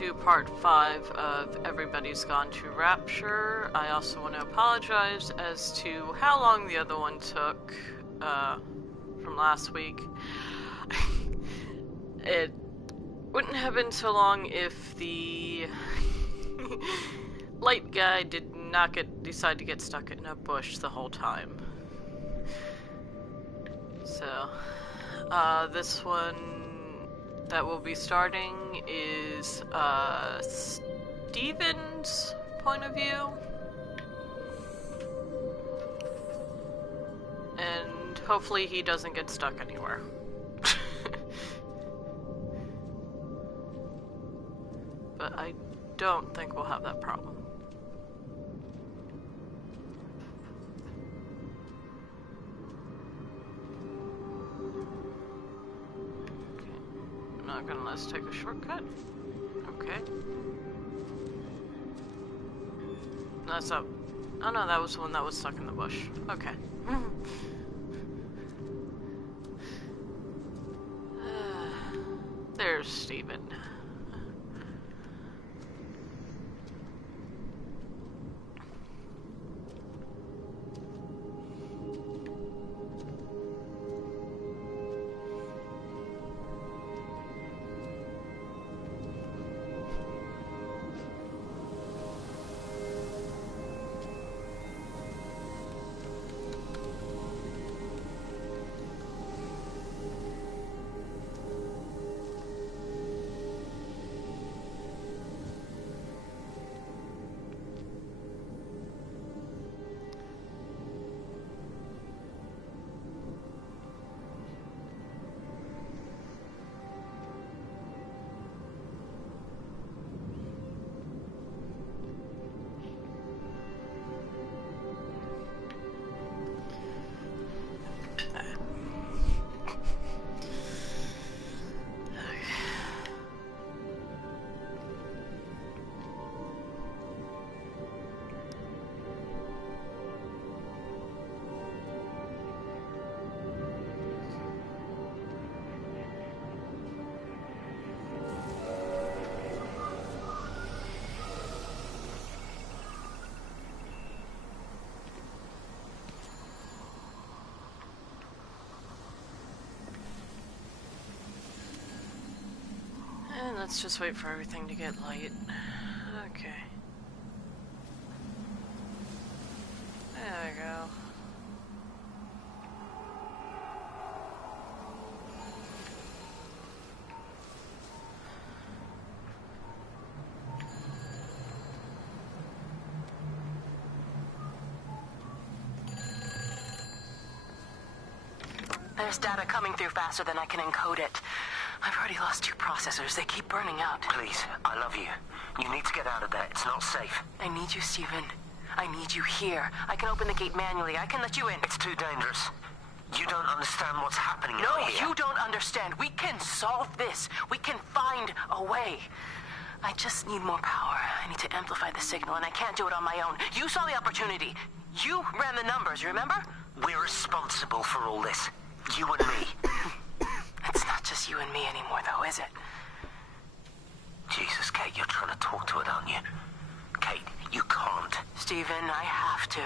to part 5 of Everybody's Gone to Rapture. I also want to apologize as to how long the other one took from last week. It wouldn't have been so long if the light guy did not decide to get stuck in a bush the whole time. So, this one that we'll be starting is Steven's point of view, and hopefully he doesn't get stuck anywhere. But I don't think we'll have that problem. Not gonna let us take a shortcut. Okay. That's up. Oh no, that was the one that was stuck in the bush. Okay. There's Steven. And let's just wait for everything to get light. Okay. There we go. There's data coming through faster than I can encode it. I've already lost 2 processors. They keep burning out. Please, I love you. You need to get out of there. It's not safe. I need you, Steven. I need you here. I can open the gate manually. I can let you in. It's too dangerous. You don't understand what's happening No, out here. you don't understand. We can solve this. We can find a way. I just need more power. I need to amplify the signal, and I can't do it on my own. You saw the opportunity. You ran the numbers, you remember? We're responsible for all this. You and me. It's not just you and me anymore, though, is it? Jesus, Kate, you're trying to talk to it, aren't you? Kate, you can't. Steven, I have to.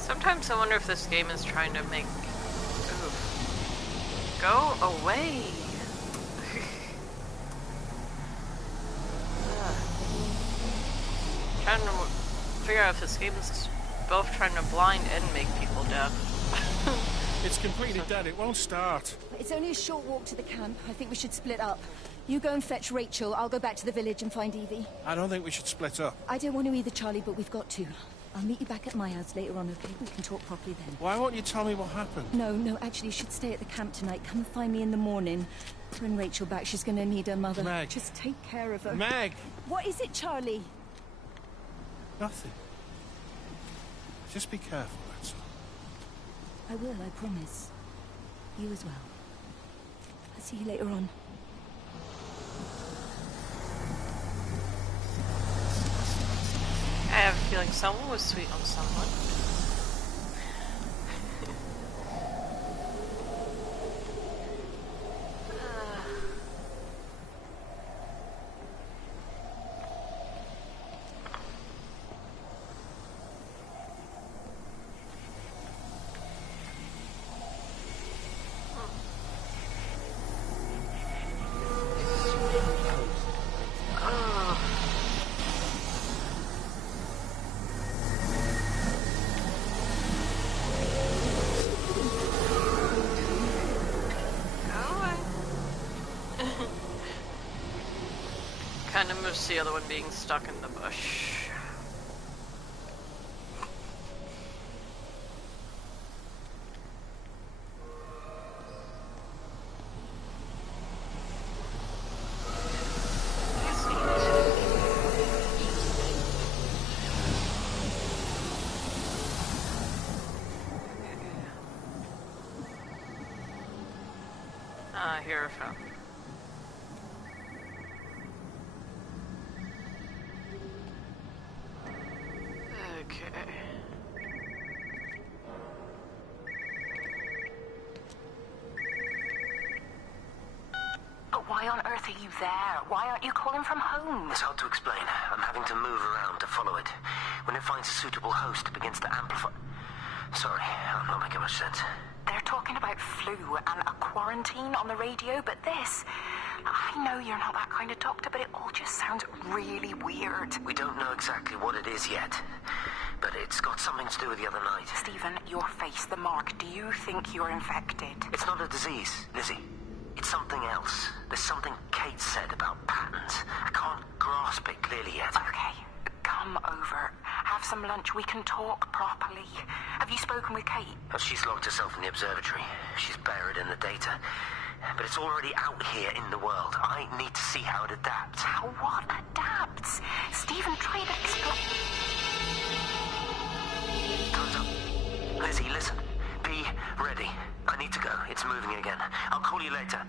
Sometimes I wonder if this game is trying to make... Ooh. Go away! Trying to figure out if this game is both trying to blind and make people deaf. It's completely dead. It won't start. It's only a short walk to the camp. I think we should split up. You go and fetch Rachel. I'll go back to the village and find Evie. I don't think we should split up. I don't want to either, Charlie, but we've got to. I'll meet you back at my house later on, okay? We can talk properly then. Why won't you tell me what happened? No, actually, you should stay at the camp tonight. Come and find me in the morning. Bring Rachel back. She's gonna need her mother. Meg. Just take care of her. Meg! What is it, Charlie? Nothing. Just be careful, that's all. I will, I promise. You as well. I'll see you later on. I have a feeling someone was sweet on someone. Kind of moves the other one being stuck in the bush. Here I found. Why on earth are you there? Why aren't you calling from home? It's hard to explain. I'm having to move around to follow it. When it finds a suitable host, it begins to amplify. Sorry, I'm not making much sense. They're talking about flu and a quarantine on the radio, but this... I know you're not that kind of doctor, but it all just sounds really weird. We don't know exactly what it is yet, but it's got something to do with the other night. Stephen, your face, the mark, do you think you're infected? It's not a disease, Lizzie. It's something else. There's something Kate said about patterns. I can't grasp it clearly yet. Okay, come over. Have some lunch. We can talk properly. Have you spoken with Kate? Well, she's locked herself in the observatory. She's buried in the data. But it's already out here in the world. I need to see how it adapts. How what adapts? Stephen, try to explain. Time's up. Lizzie, listen. Be ready. I need to go. It's moving again. I'll call you later.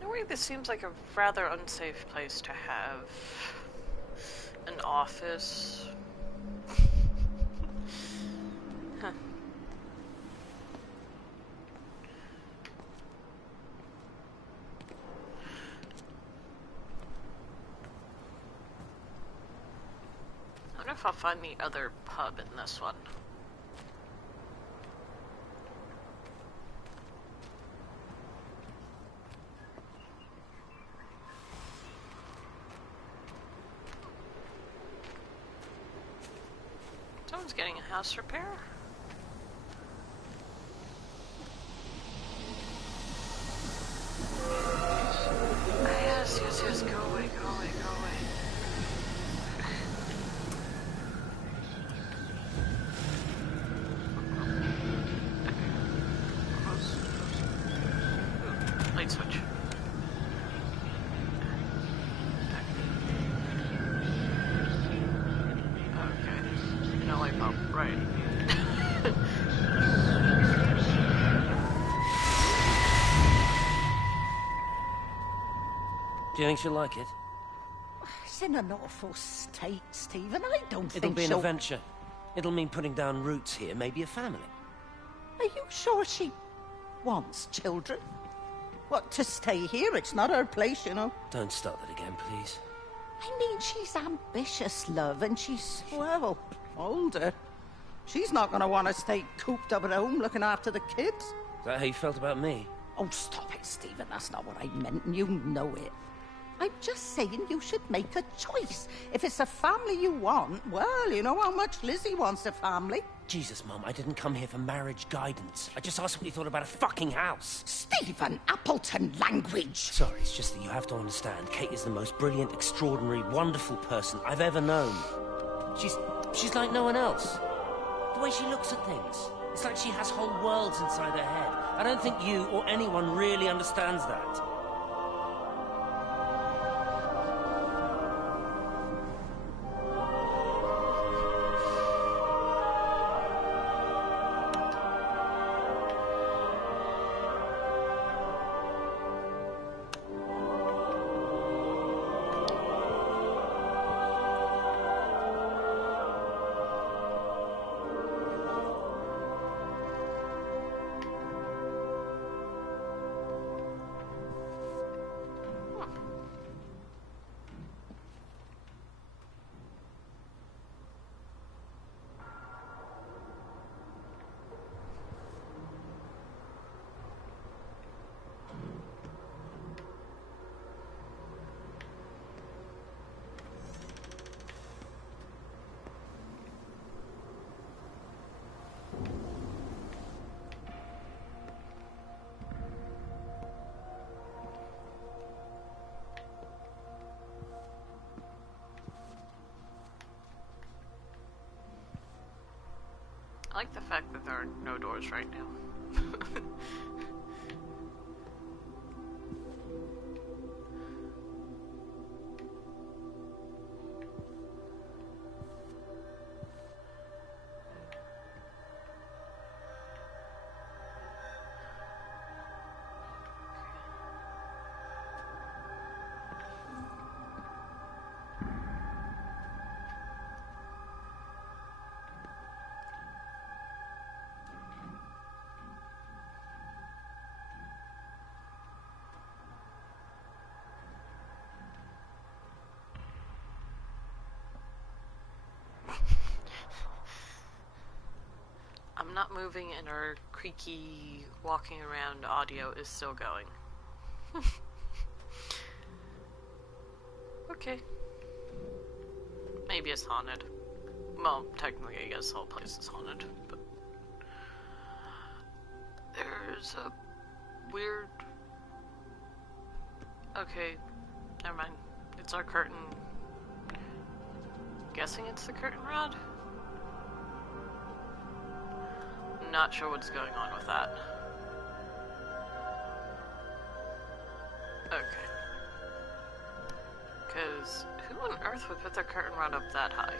In a way, this seems like a rather unsafe place to have an office. Huh. I wonder if I'll find the other pub in this one. Someone's getting a house repair? Yes, go away, go away, go away. Light switch. Okay. No light bulb, right. Do you think she'll like it? It's in an awful state, Stephen. I don't think It'll be an she'll... adventure. It'll mean putting down roots here, maybe a family. Are you sure she wants children? What, to stay here? It's not her place, you know. Don't start that again, please. I mean, she's ambitious, love, and she's, well, older. She's not going to want to stay cooped up at home looking after the kids. Is that how you felt about me? Oh, stop it, Stephen. That's not what I meant, and you know it. I'm just saying you should make a choice. If it's a family you want, well, you know how much Lizzie wants a family. Jesus, Mum, I didn't come here for marriage guidance. I just asked what you thought about a fucking house. Stephen Appleton language. Sorry, it's just that you have to understand, Kate is the most brilliant, extraordinary, wonderful person I've ever known. She's like no one else. The way she looks at things. It's like she has whole worlds inside her head. I don't think you or anyone really understands that. I like the fact that there are no doors right now. I'm not moving and our creaky walking around audio is still going. Okay. Maybe it's haunted. Well, technically I guess the whole place is haunted, but... There's a weird... Okay, never mind. It's our curtain. Guessing it's the curtain rod? Not sure what's going on with that. Okay. Because who on earth would put their curtain rod up that high?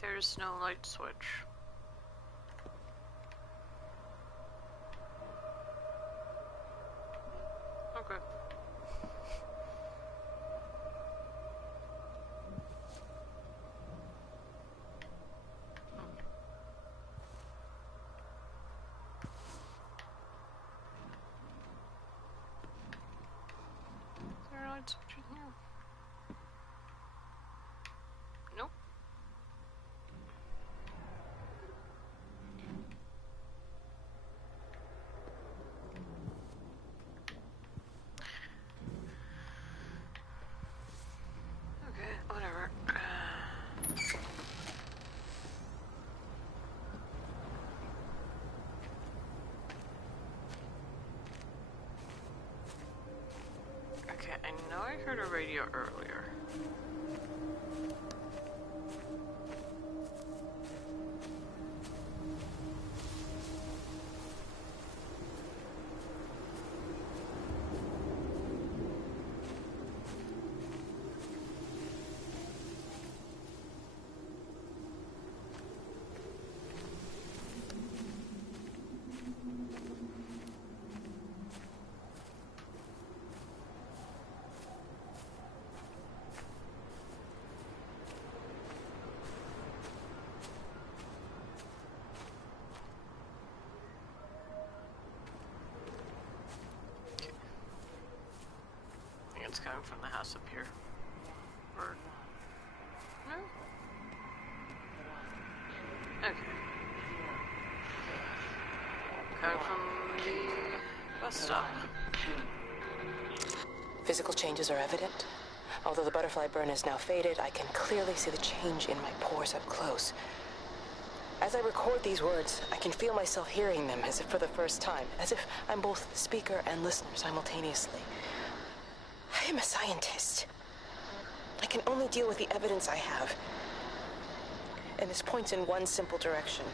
There's no light switch. Okay. Is there a light switch in here? Nope. Whatever. Okay, I know I heard a radio earlier. it's coming from the house up here. Or... no? Okay. Coming from the bus stop. Physical changes are evident. Although the butterfly burn is now faded, I can clearly see the change in my pores up close. As I record these words, I can feel myself hearing them as if for the first time, as if I'm both speaker and listener simultaneously. I am a scientist. I can only deal with the evidence I have. And this points in one simple direction.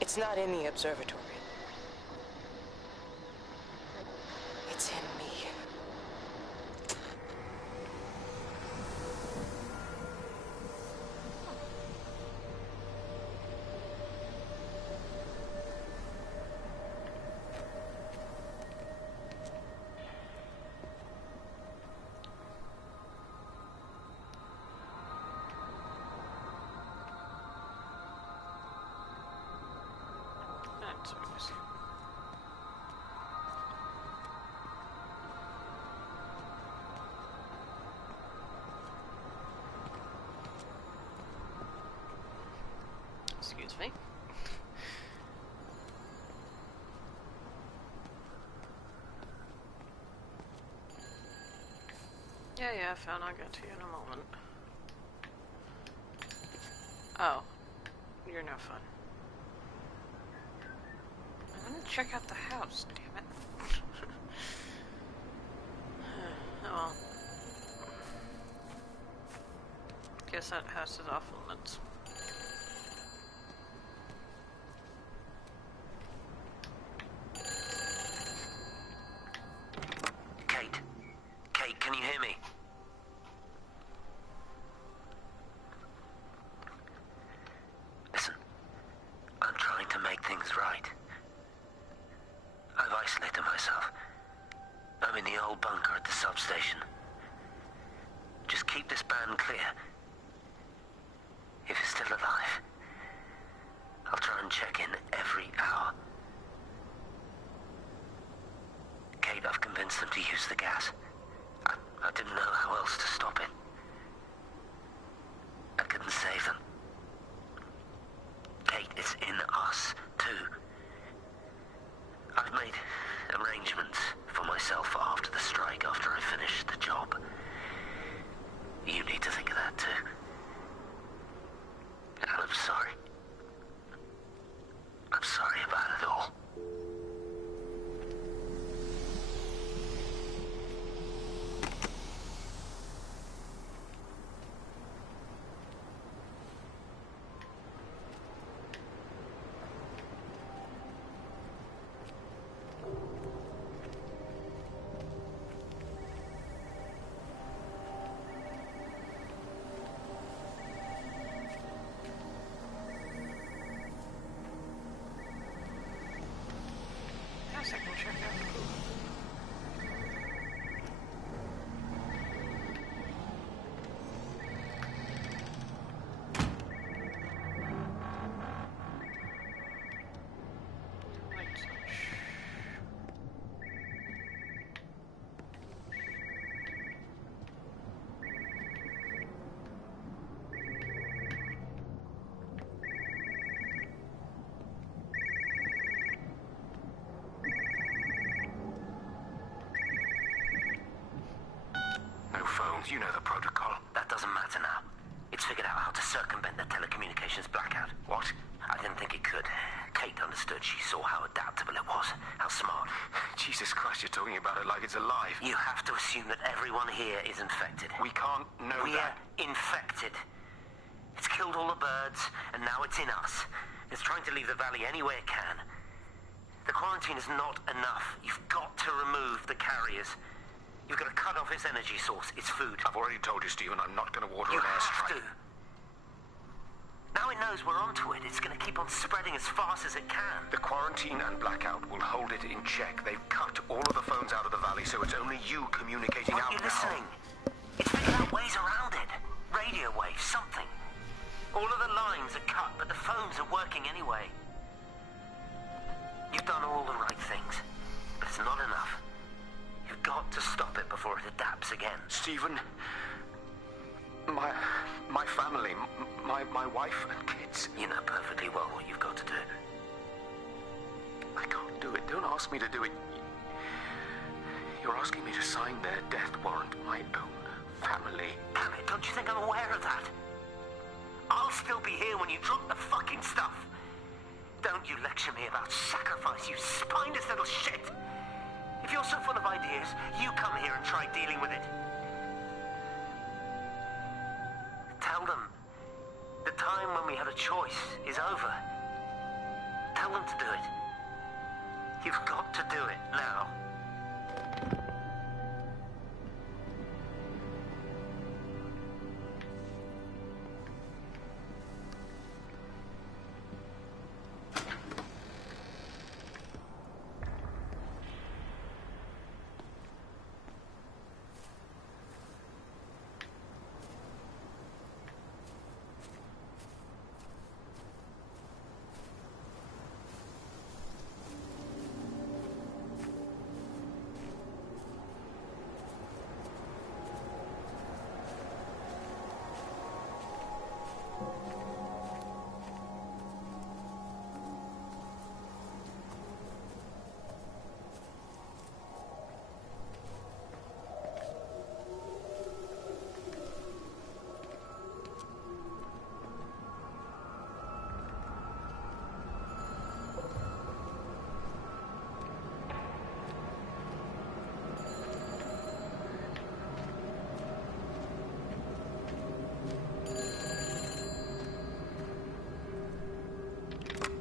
It's not in the observatory. It's in me. Excuse me. Yeah, Phone, I'll get to you in a moment. Oh, you're no fun. I want to check out the house, damn it. Oh well. Guess that house is off limits. Kate, can you hear me? Listen, I'm trying to make things right. I've isolated myself. I'm in the old bunker at the substation. Just keep this band clear. If it's still alive, I'll try and check in every hour. Kate, I've convinced them to use the gas. I didn't know how else to stop it. I couldn't save them. Kate, it's in us, too. I've made arrangements for myself after the strike, after I finish the job. You need to think of that, too. And I'm sorry. I'm sorry about it all. Yes, I can check out. Light switch. No phones, you know the protocol. That doesn't matter now. It's figured out how to circumvent the telecommunications blackout. What? I didn't think it could. Kate understood. She saw how adaptable it was. How smart. Jesus Christ, you're talking about it like it's alive. You have to assume that everyone here is infected. We can't know We're that. infected. It's killed all the birds, and now it's in us. It's trying to leave the valley any way it can. The quarantine is not enough. You've got to remove the carriers. You've got to cut off its energy source, its food. I've already told you, Stephen, I'm not going to order You an have airstrike. to. Now it knows we're onto it. It's going to keep on spreading as fast as it can. The quarantine and blackout will hold it in check. They've cut all of the phones out of the valley, so it's only you communicating Aren't out you now. listening? It's figured out ways around it. Radio waves, something. All of the lines are cut, but the phones are working anyway. You've done all the right things, but it's not enough. again. Stephen, my family, my wife and kids. You know perfectly well what you've got to do. I can't do it. Don't ask me to do it. You're asking me to sign their death warrant. My own family. Damn it, don't you think I'm aware of that? I'll still be here when you drop the fucking stuff. Don't you lecture me about sacrifice, you spineless little shit. If you're so full of ideas, you come here and try dealing with it. Tell them the time when we had a choice is over. Tell them to do it. You've got to do it now.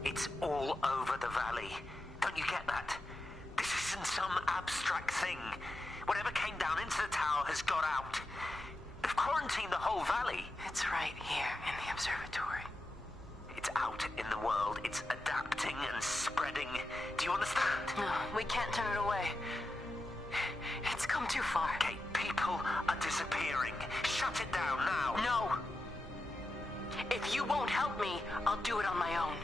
It's all over the valley. Don't you get that? This isn't some abstract thing. Whatever came down into the tower has got out. They've quarantined the whole valley. It's right here in the observatory. It's out in the world. It's adapting and spreading. Do you understand? No, we can't turn it away. It's come too far. Kate, people are disappearing. Shut it down now. No! If you won't help me, I'll do it on my own.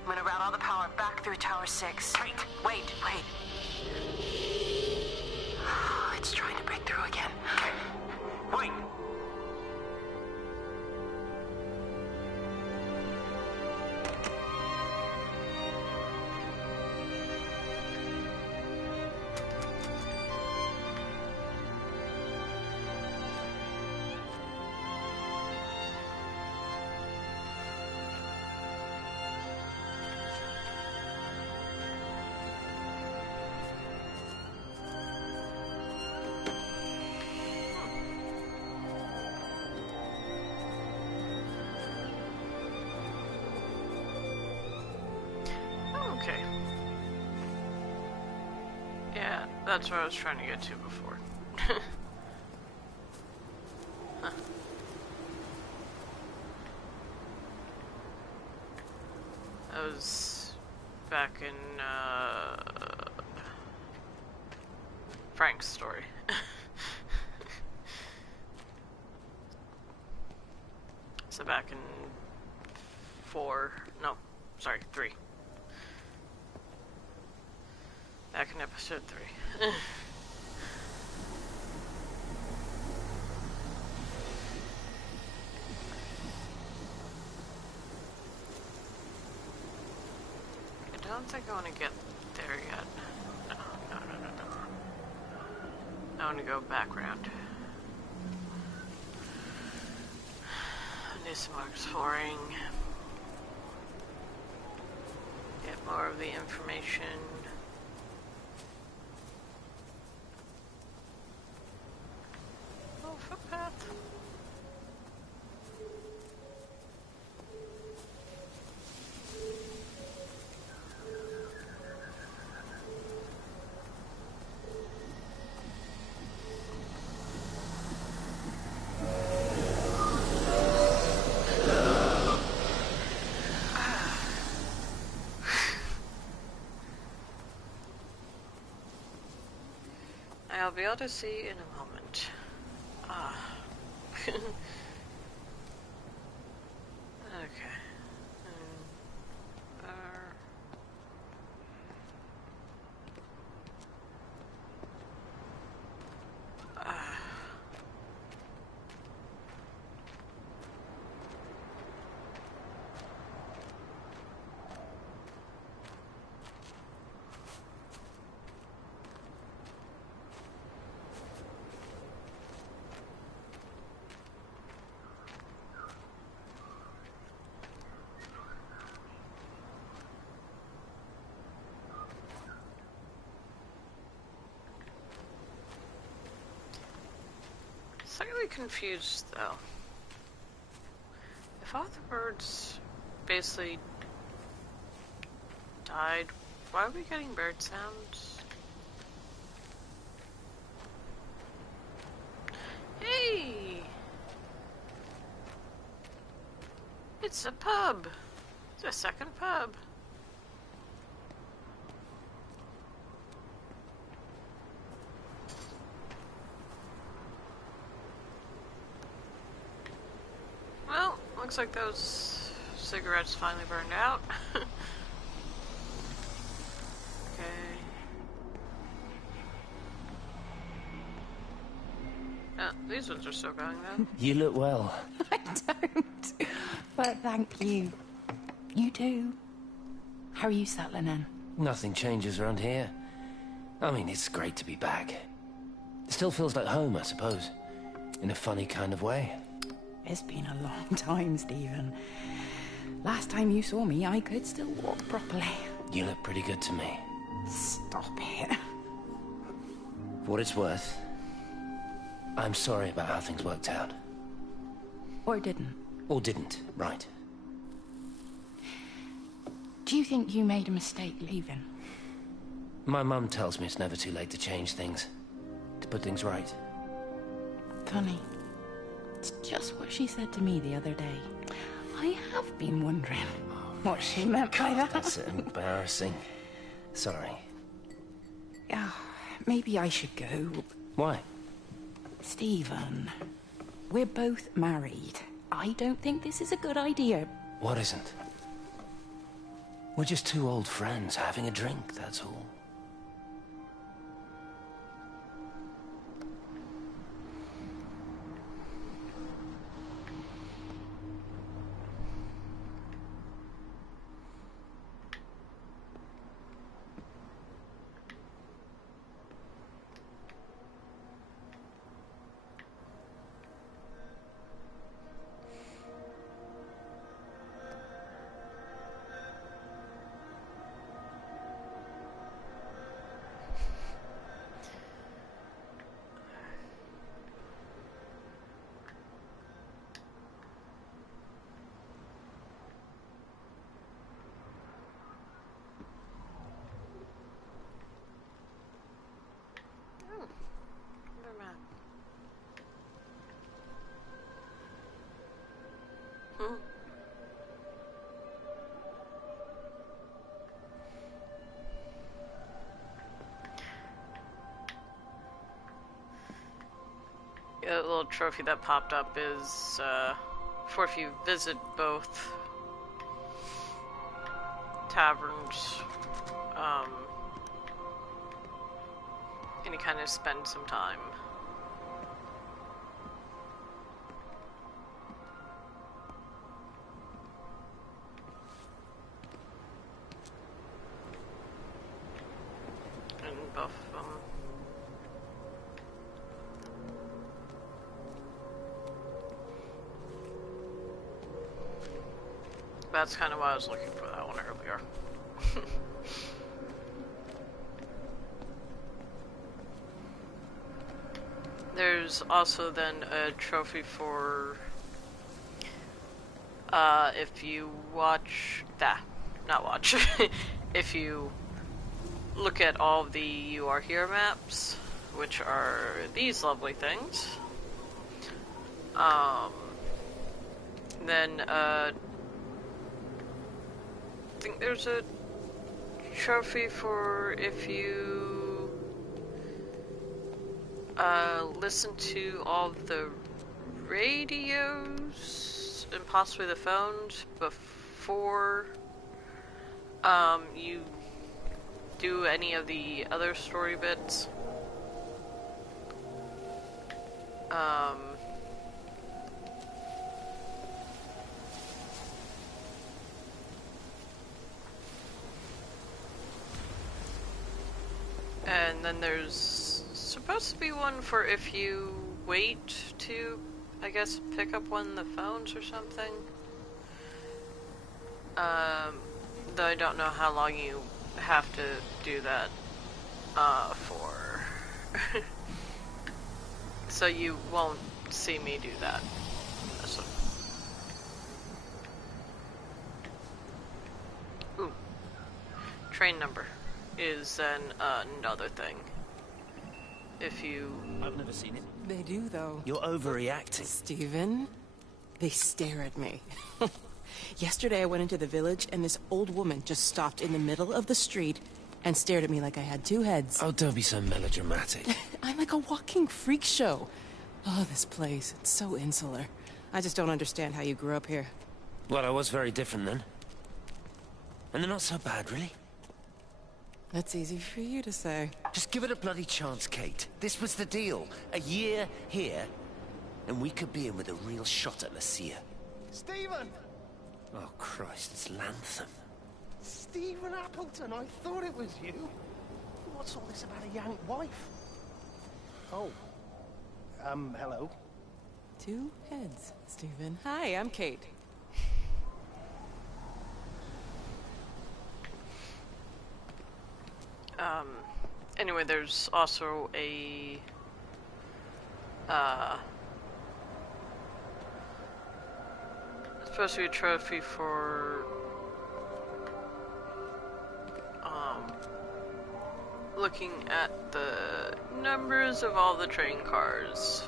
I'm gonna route all the power back through Tower 6. Kate! Wait. It's trying to break through again. Kate! Wait! Okay. Yeah, that's what I was trying to get to before. Huh. That was back in, Frank's story. So back in 3. Back in episode 3. I don't think I want to get there yet. No. I want to go back around. Do some more exploring. Get more of the information. Oh, footpath. I'll be able to see in a moment. Okay. slightly confused though. If all the birds basically died, why are we getting bird sounds? Hey! It's a pub! It's a second pub. Well, looks like those cigarettes finally burned out. Okay. These ones are still going though. You look well. I don't. But thank you. You do. How are you settling in? Nothing changes around here. I mean, it's great to be back. It still feels like home, I suppose. In a funny kind of way. It's been a long time, Stephen. Last time you saw me, I could still walk properly. You look pretty good to me. Stop it. For what it's worth, I'm sorry about how things worked out. Or didn't. Or didn't, right. Do you think you made a mistake leaving? My mum tells me it's never too late to change things. To put things right. Funny. It's just what she said to me the other day. I have been wondering what she meant by that. That's embarrassing. Sorry. Yeah, maybe I should go. Why? Stephen, we're both married. I don't think this is a good idea. What isn't? We're just two old friends having a drink, that's all. The little trophy that popped up is for if you visit both taverns and you kind of spend some time. And both of them. That's kind of why I was looking for that one earlier. There's also then a trophy for if you watch that, not watch, if you look at all of the You Are Here maps, which are these lovely things. Then I think there's a trophy for if you listen to all of the radios and possibly the phones before you do any of the other story bits. And then there's supposed to be one for if you wait to, I guess, pick up one of the phones or something. Though I don't know how long you have to do that for. So you won't see me do that. So. Ooh. Train number is then another thing. If you... I've never seen it. They do, though. You're overreacting. Stephen, they stare at me. Yesterday I went into the village and this old woman just stopped in the middle of the street and stared at me like I had two heads. Oh, don't be so melodramatic. I'm like a walking freak show. Oh, this place, it's so insular. I just don't understand how you grew up here. Well, I was very different then. And they're not so bad, really. That's easy for you to say. Just give it a bloody chance, Kate. This was the deal. A year here, and we could be in with a real shot at Lucia. Stephen! Oh, Christ, it's Lantham. Stephen Appleton, I thought it was you. What's all this about a young wife? Oh. Hello. Two heads, Stephen. Hi, I'm Kate. Anyway, there's also a, supposed to be a trophy for, looking at the numbers of all the train cars.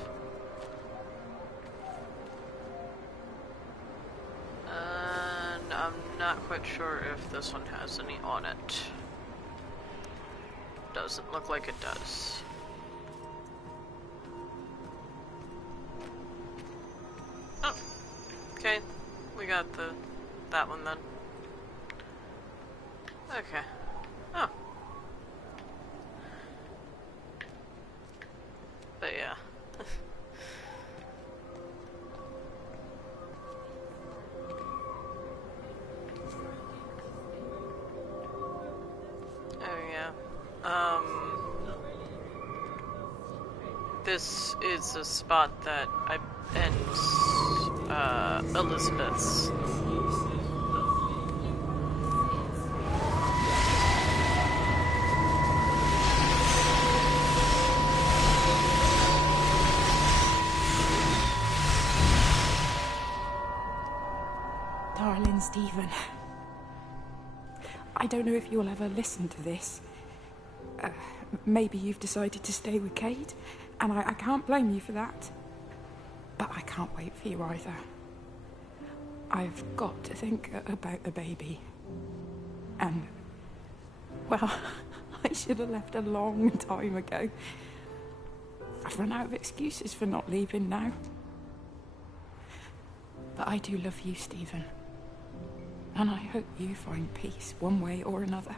And I'm not quite sure if this one has any on it. Doesn't look like it does. Oh, okay. We got that one then. Okay. Oh. But yeah. This is a spot that ends Elizabeth's. Darling Stephen, I don't know if you'll ever listen to this. Maybe you've decided to stay with Kate, and I can't blame you for that. But I can't wait for you either. I've got to think about the baby. And, well, I should have left a long time ago. I've run out of excuses for not leaving now. But I do love you, Stephen. And I hope you find peace one way or another.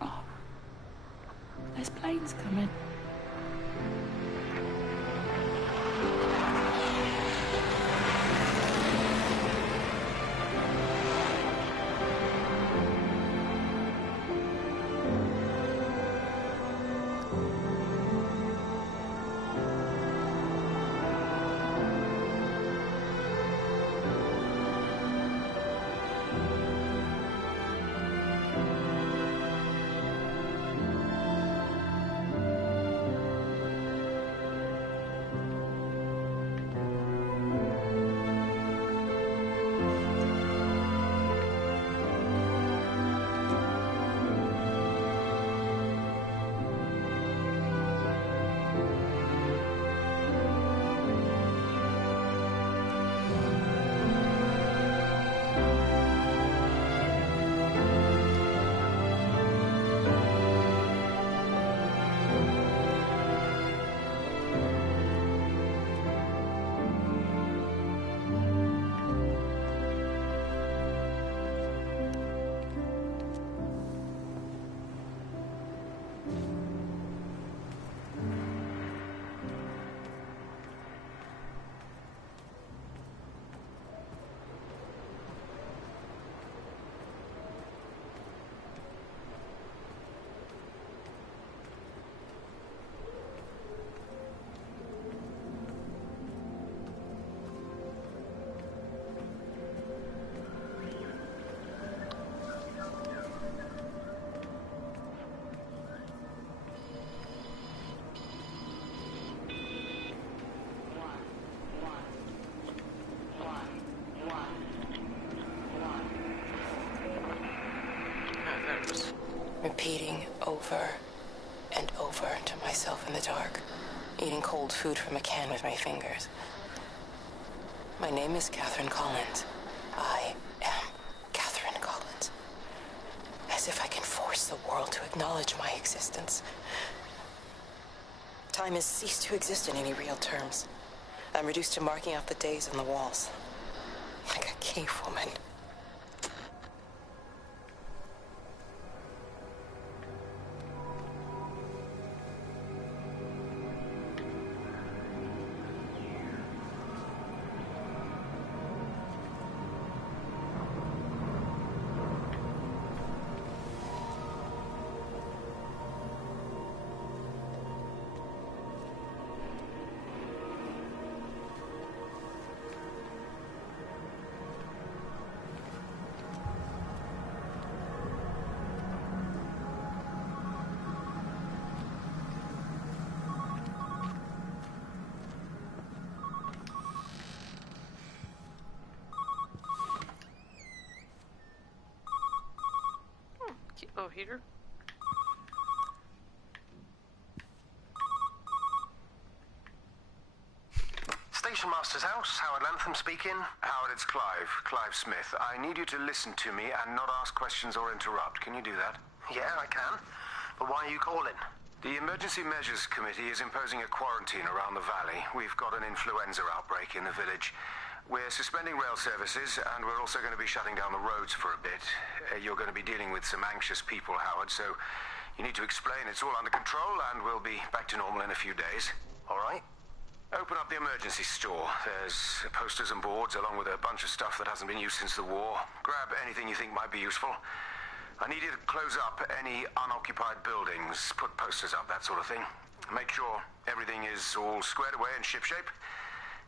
Oh, there's planes coming. over and over to myself in the dark, eating cold food from a can with my fingers. My name is Catherine Collins. I am Catherine Collins. As if I can force the world to acknowledge my existence. Time has ceased to exist in any real terms. I'm reduced to marking out the days on the walls. Like a cave woman. Oh, heater? Station Master's house, Howard Lantham speaking. Howard, it's Clive. Clive Smith. I need you to listen to me and not ask questions or interrupt. Can you do that? Yeah, I can. But why are you calling? The Emergency Measures Committee is imposing a quarantine around the valley. We've got an influenza outbreak in the village. We're suspending rail services, and we're also going to be shutting down the roads for a bit. You're going to be dealing with some anxious people, Howard, so you need to explain it's all under control, and we'll be back to normal in a few days. All right. Open up the emergency store. There's posters and boards, along with a bunch of stuff that hasn't been used since the war. Grab anything you think might be useful. I need you to close up any unoccupied buildings, put posters up, that sort of thing. Make sure everything is all squared away and shipshape.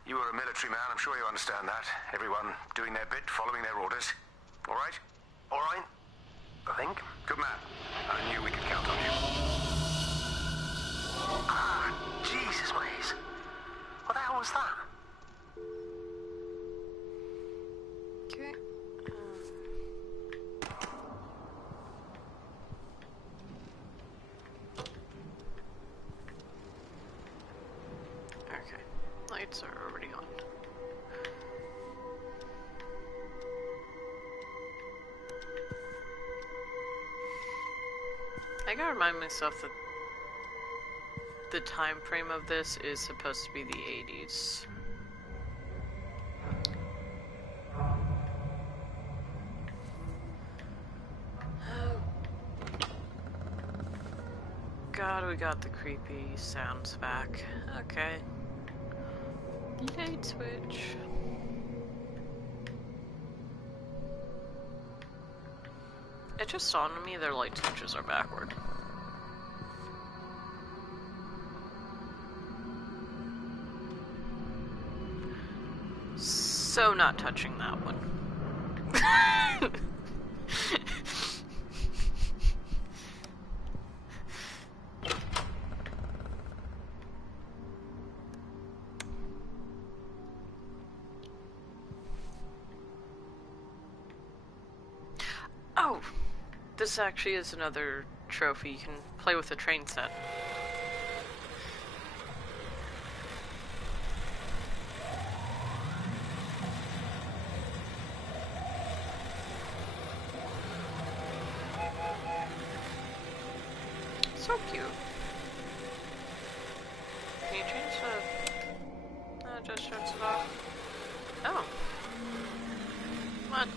You were a military man, I'm sure you understand that. Everyone doing their bit, following their orders. All right? All right. I think. Good man. I knew we could count on you. Ah, Jesus, Maze. What the hell was that? Okay. Okay. Lights are already on. I gotta remind myself that the time frame of this is supposed to be the 80s. God, we got the creepy sounds back. Okay. Light switch. It just dawned on me their light switches are backward. So not touching that one. Oh! This actually is another trophy. You can play with a train set. So cute. Can you change the... No, it just shuts it off. Oh. What?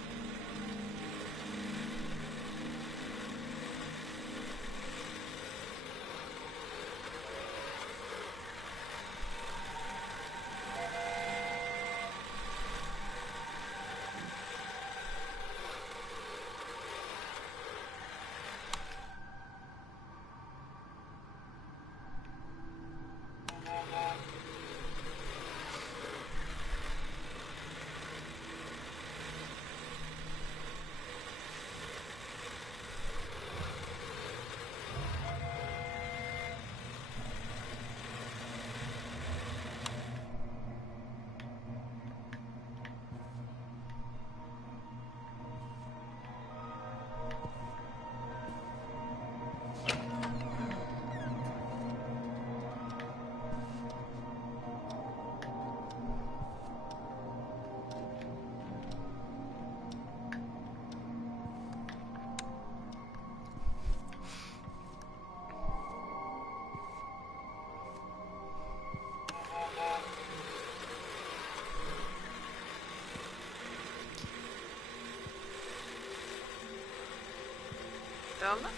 Yeah, I'm not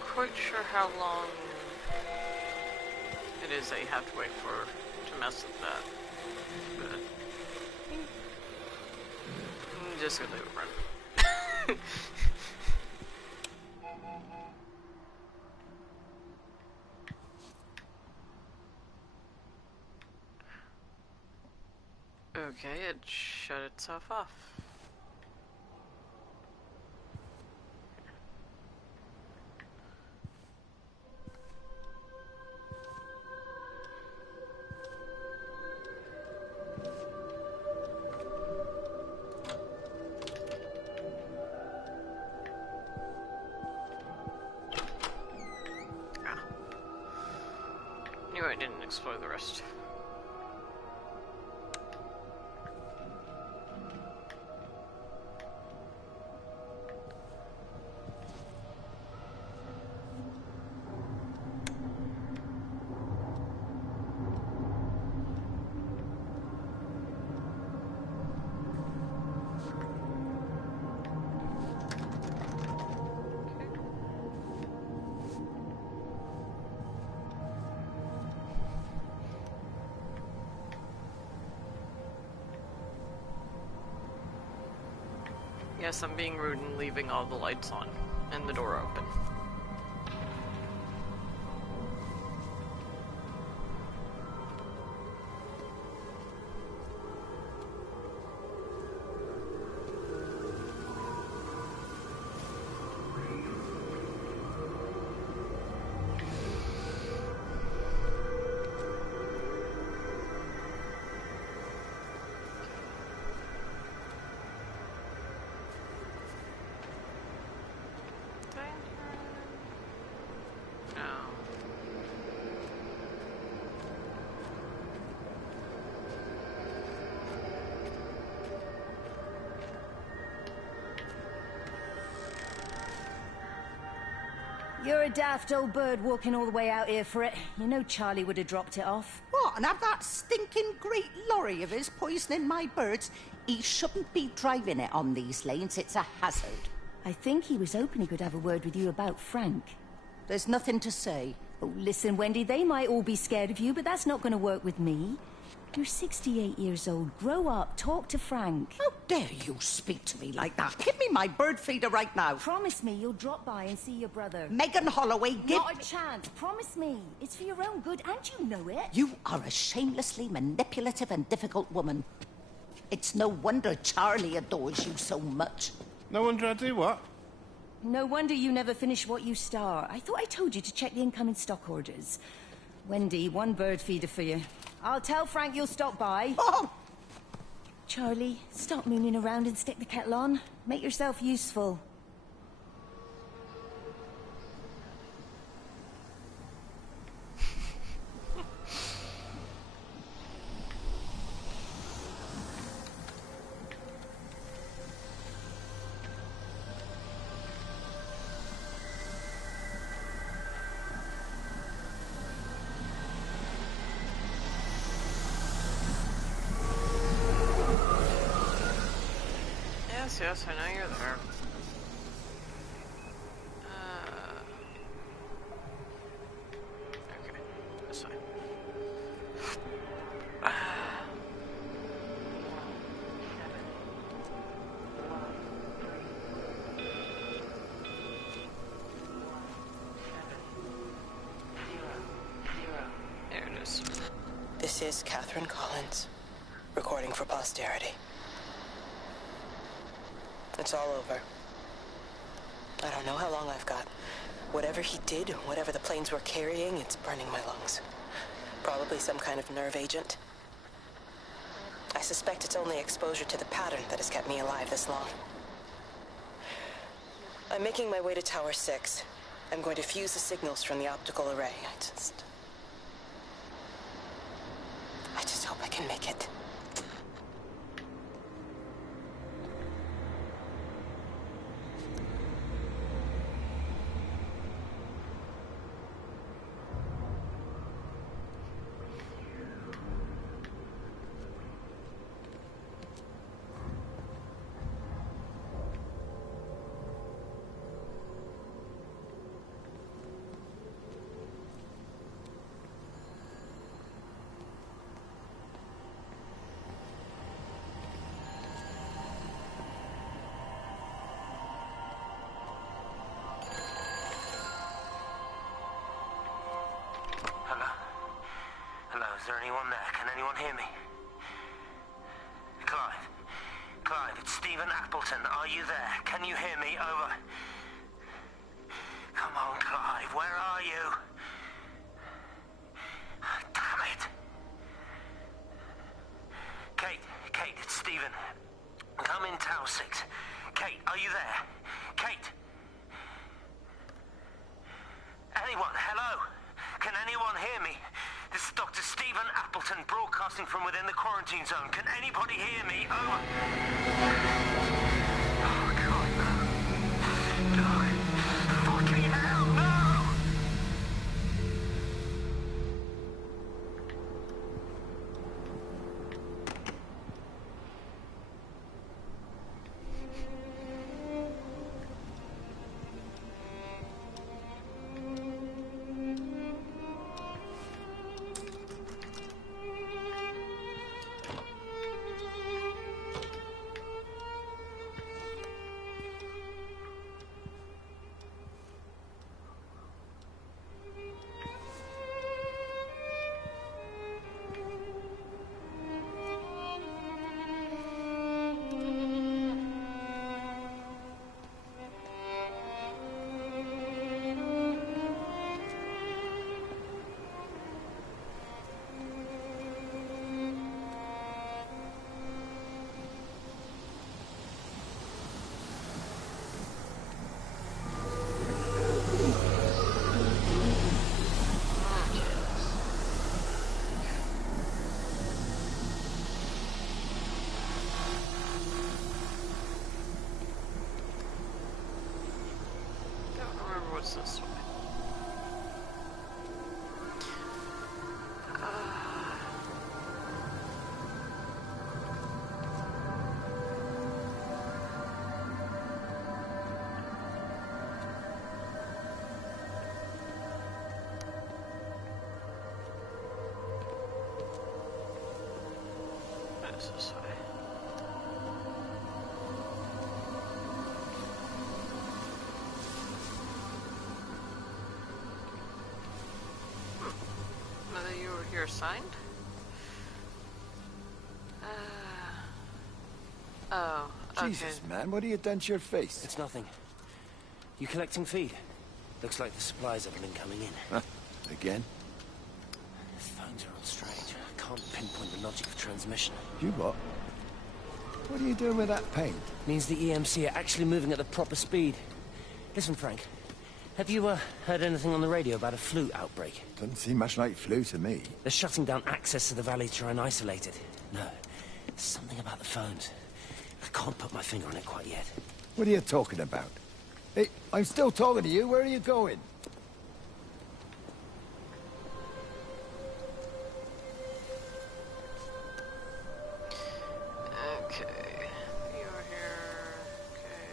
quite sure how long it is that you have to wait for to mess with that. But I'm just gonna leave it run. Okay, it shut itself off. Knew I didn't explore the rest. Yes, I'm being rude and leaving all the lights on and the door open. You're a daft old bird walking all the way out here for it. You know Charlie would have dropped it off. What, and have that stinking great lorry of his poisoning my birds? He shouldn't be driving it on these lanes. It's a hazard. I think he was hoping he could have a word with you about Frank. There's nothing to say. Oh, listen, Wendy, they might all be scared of you, but that's not going to work with me. You're 68 years old. Grow up. Talk to Frank. How dare you speak to me like that? Give me my bird feeder right now. Promise me you'll drop by and see your brother. Megan Holloway, give... Not a chance. Promise me. It's for your own good, and you know it. You are a shamelessly manipulative and difficult woman. It's no wonder Charlie adores you so much. No wonder I do what? No wonder you never finish what you start. I thought I told you to check the incoming stock orders. Wendy, one bird feeder for you. I'll tell Frank you'll stop by. Oh! Charlie, stop mooning around and stick the kettle on. Make yourself useful. Yes, I know you're there. Okay, this way. There it is. This is Catherine Collins, recording for posterity. It's all over. I don't know how long I've got. Whatever he did, whatever the planes were carrying, it's burning my lungs. Probably some kind of nerve agent. I suspect it's only exposure to the pattern that has kept me alive this long. I'm making my way to Tower 6. I'm going to fuse the signals from the optical array. I just hope I can make it. anyone hear me? Clive? Clive, it's Stephen Appleton. Are you there? Can you hear me? Over. Come on, Clive. Where are you? Damn it. Kate, it's Stephen. Come in Tower 6. Kate, are you there? Kate? Anyone? Hello? Can anyone hear me? This is Dr. Stephen Appleton broadcasting from within the quarantine zone. Can anybody hear me? Over. Oh, God, no. No. Fucking hell, no! This way. This way. Whether you were here signed? Oh, okay. Jesus, man, what have you done to your face? It's nothing. You collecting feed? Looks like the supplies haven't been coming in. Again? The phones are all strange. I can't pinpoint the logic of transmission. You what? What are you doing with that paint? Means the EMC are actually moving at the proper speed. Listen, Frank. Have you heard anything on the radio about a flu outbreak? Doesn't seem much like flu to me. They're shutting down access to the valley to try and isolate it. No, there's something about the phones. I can't put my finger on it quite yet. What are you talking about? Hey, I'm still talking to you. Where are you going? Okay. You're here. Okay.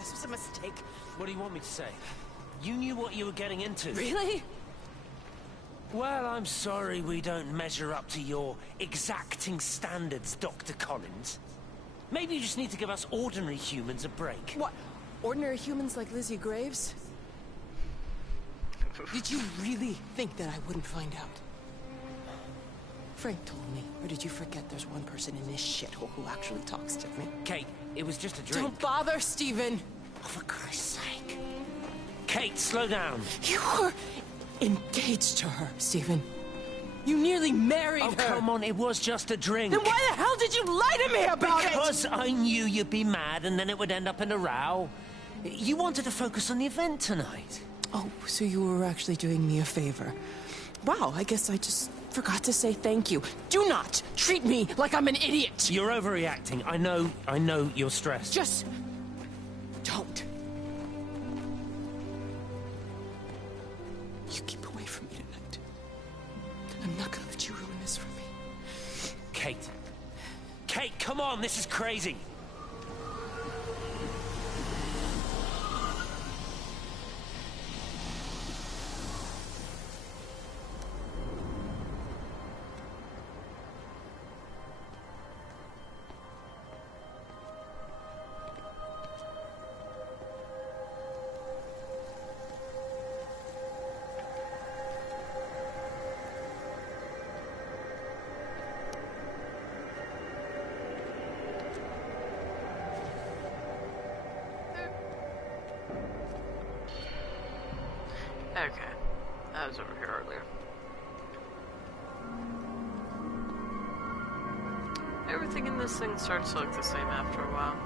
This was a mistake. What do you want me to say? You knew what you were getting into. Really? Well, I'm sorry we don't measure up to your exacting standards, Dr. Collins. Maybe you just need to give us ordinary humans a break. What? Ordinary humans like Lizzie Graves? Did you really think that I wouldn't find out? Frank told me. Or did you forget there's one person in this shithole who actually talks to me? Kate, it was just a drink. Don't bother, Stephen! Oh, for Christ's sake. Kate, slow down. You were engaged to her, Stephen. You nearly married her. Oh, come on, it was just a drink. Then why the hell did you lie to me about it? Because I knew you'd be mad and then it would end up in a row. You wanted to focus on the event tonight. Oh, so you were actually doing me a favor. Wow, I guess I just forgot to say thank you. Do not treat me like I'm an idiot. You're overreacting. I know you're stressed. Just don't. You keep away from me tonight. I'm not gonna let you ruin this for me. Kate. Kate, come on, this is crazy. Okay, I was over here earlier. Everything in this thing starts to look the same after a while.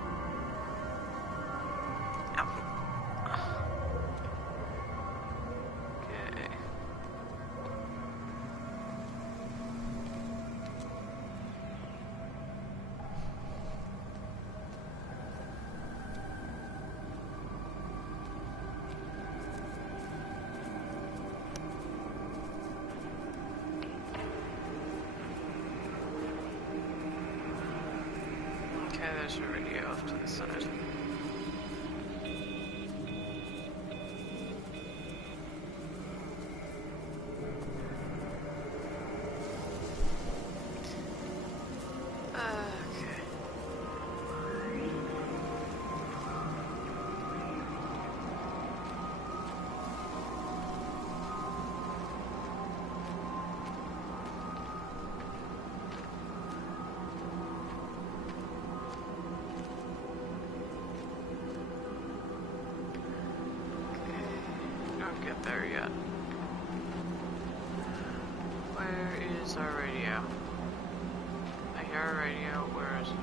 Okay. Okay, there's a radio off to the side. Okay. Don't get there yet. Where is our radio? I hear our radio. Where is it?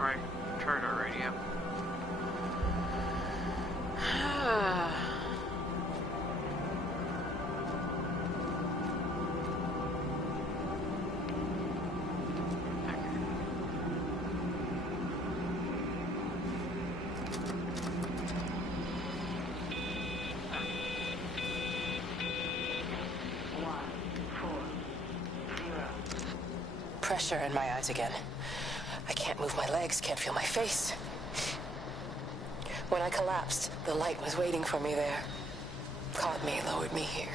Right, turn our radio. Pressure in my eyes again. I can't move my legs, can't feel my face. When I collapsed, the light was waiting for me there. Caught me, lowered me here.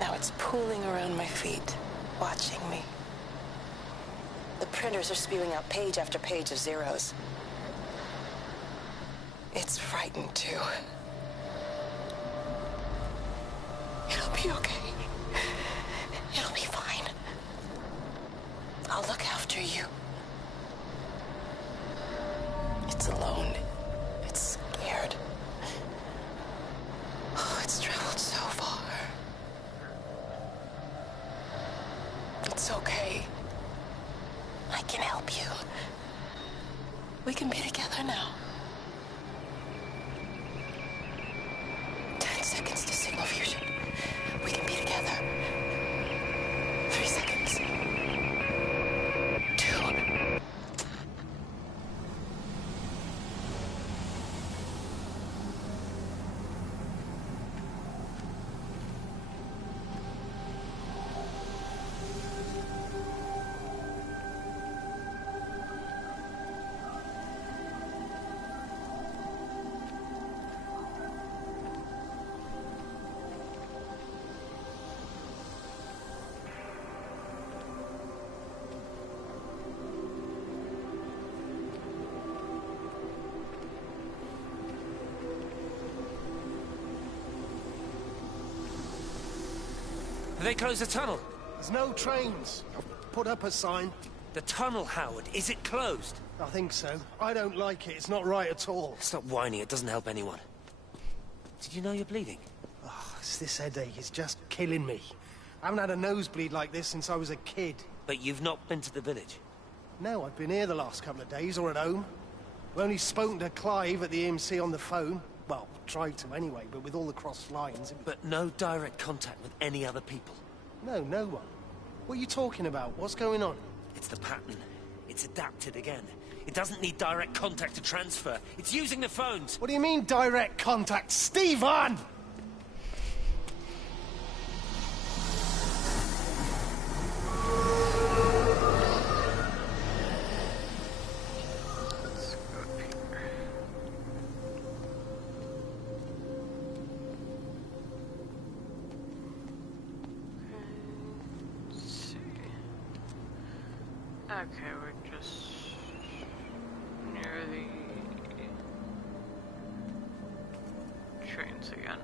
Now it's pooling around my feet, watching me. The printers are spewing out page after page of zeros. It's frightened too. It'll be okay. It'll be fine. I'll look after you. It's alone. It's scared. Oh, it's traveled so far. It's okay. I can help you. We can be together now. 10 seconds to signal fusion. We can be together. 3 seconds. 2. Have they closed the tunnel? There's no trains. I've put up a sign. The tunnel, Howard, is it closed? I think so. I don't like it. It's not right at all. Stop whining, it doesn't help anyone. Did you know you're bleeding? Oh, it's this headache. It's just killing me. I haven't had a nosebleed like this since I was a kid. But you've not been to the village? No, I've been here the last couple of days, or at home. I've only spoken to Clive at the EMC on the phone. Well, tried to anyway, but with all the crossed lines... But no direct contact with any other people? No, no one. What are you talking about? What's going on? It's the pattern. It's adapted again. It doesn't need direct contact to transfer. It's using the phones. What do you mean, direct contact? Stephen! Okay, we're just near the trains again.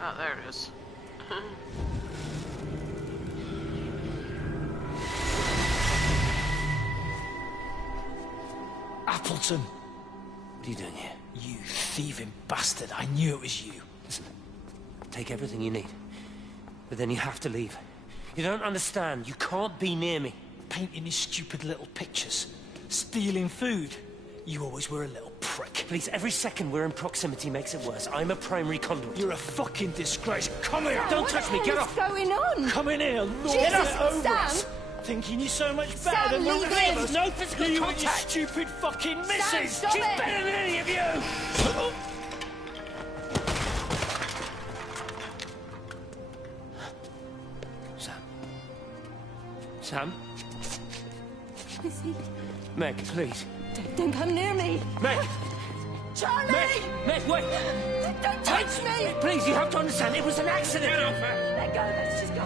Oh, there it is. Appleton! What are you doing here? You thieving bastard. I knew it was you. Listen, take everything you need. But then you have to leave. You don't understand. You can't be near me. Painting these stupid little pictures. Stealing food. You always were a little prick. Please, every second we're in proximity makes it worse. I'm a primary conduit. You're a fucking disgrace. Come here! Don't touch me, get off! What's going on? Come in here, Lord. Jesus, Get over Sam! us. Thinking you're so much better Sam, than the leave rest of it. us. No physical you contact. and your stupid fucking missus. stop She's it. better than any of you. Sam? Is he? Meg, please. Don't come near me! Meg! Charlie! Meg, wait! Don't touch me! Please, you have to understand, it was an accident! Let go, let's just go.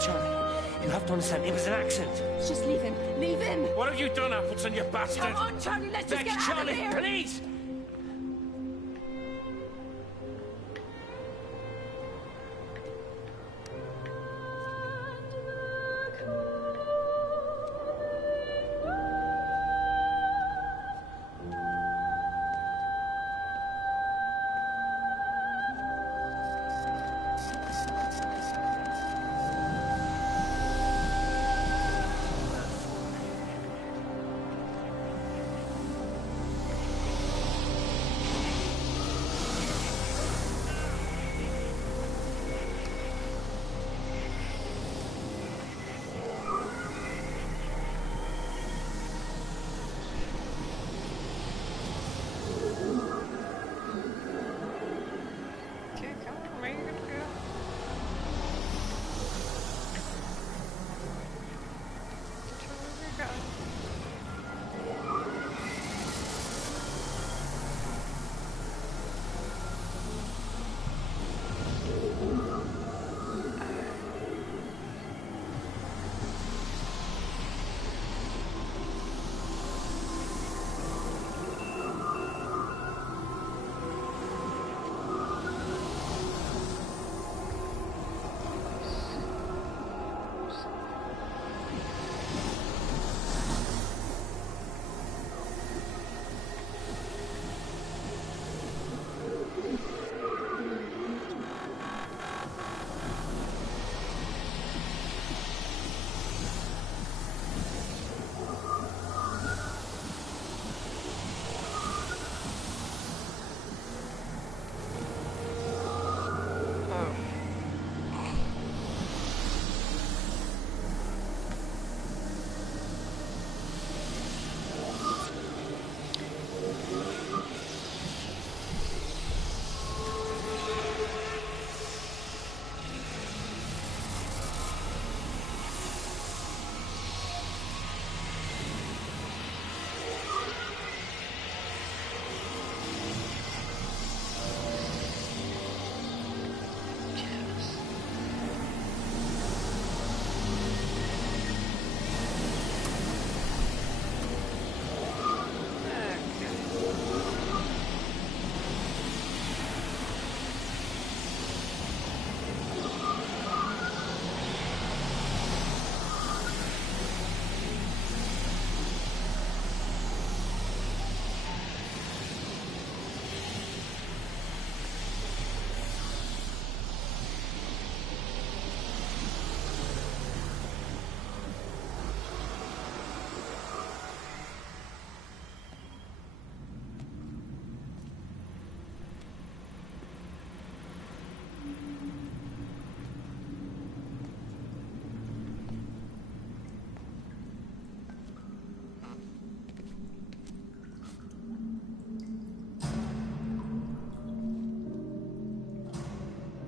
Charlie, you have to understand, it was an accident. Just leave him. Leave him! What have you done, Appleton, you bastard? Come on, Charlie, let's just Meg, get out Charlie, of here! please!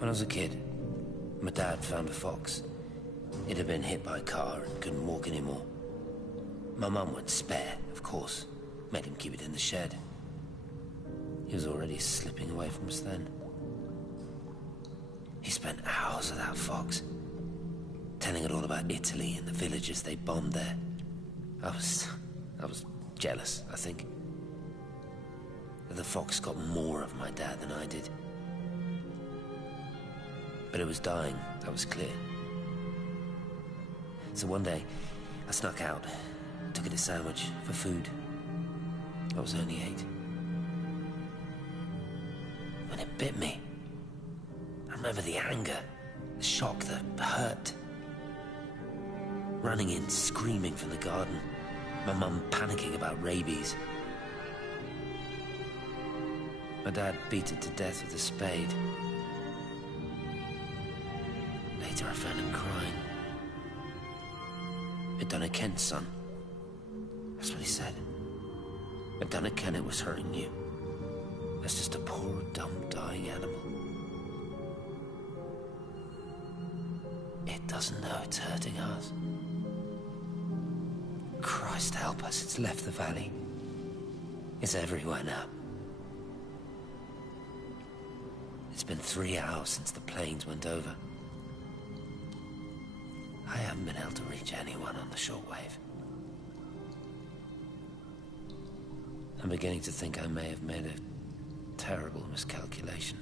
When I was a kid, my dad found a fox. It had been hit by a car and couldn't walk anymore. My mum went spare, of course. Made him keep it in the shed. He was already slipping away from us then. He spent hours with that fox, telling it all about Italy and the villages they bombed there. I was jealous, I think. But the fox got more of my dad than I did. But it was dying, that was clear. So one day, I snuck out, took it a sandwich for food. I was only 8. When it bit me, I remember the anger, the shock, the hurt. Running in, screaming from the garden. My mum panicking about rabies. My dad beat it to death with a spade. Later I found him crying. McDonough Kent's son. That's what he said. McDonough Kent was hurting you. That's just a poor, dumb, dying animal. It doesn't know it's hurting us. Christ help us, it's left the valley. It's everywhere now. It's been 3 hours since the planes went over. I haven't been able to reach anyone on the shortwave. I'm beginning to think I may have made a terrible miscalculation.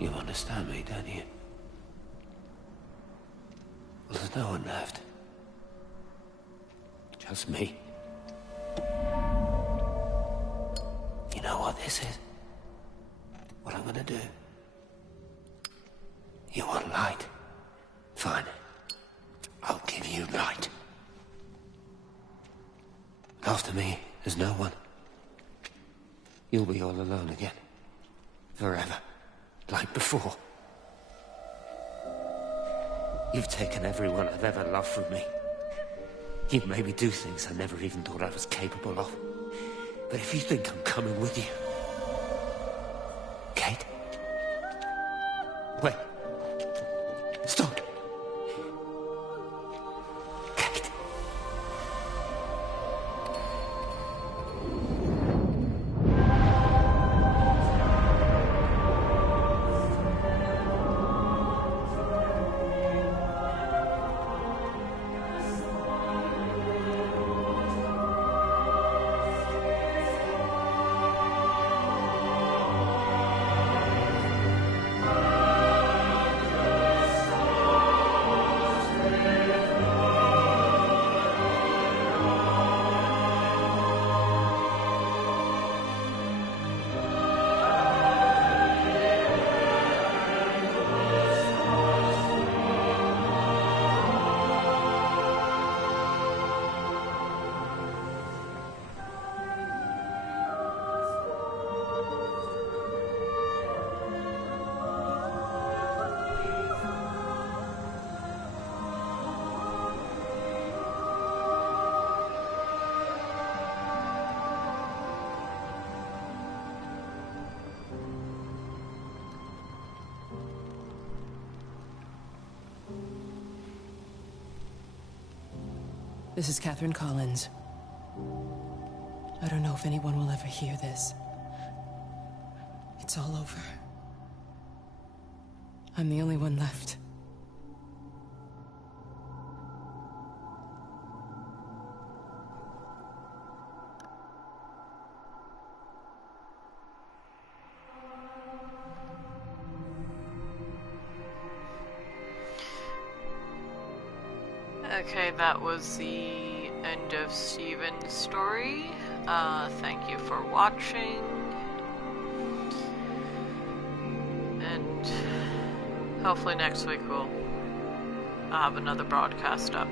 You understand me, don't you? Well, there's no one left. Just me. You know what this is? What I'm gonna do? You want light? Fine. I'll give you light. After me, there's no one. You'll be all alone again. Forever. Like before. You've taken everyone I've ever loved from me. You've made me do things I never even thought I was capable of. But if you think I'm coming with you... Kate? Wait. Stop. Kate. This is Catherine Collins. I don't know if anyone will ever hear this. It's all over. I'm the only one left. Okay, that was the end of Steven's story. Thank you for watching. And hopefully next week I'll have another broadcast up.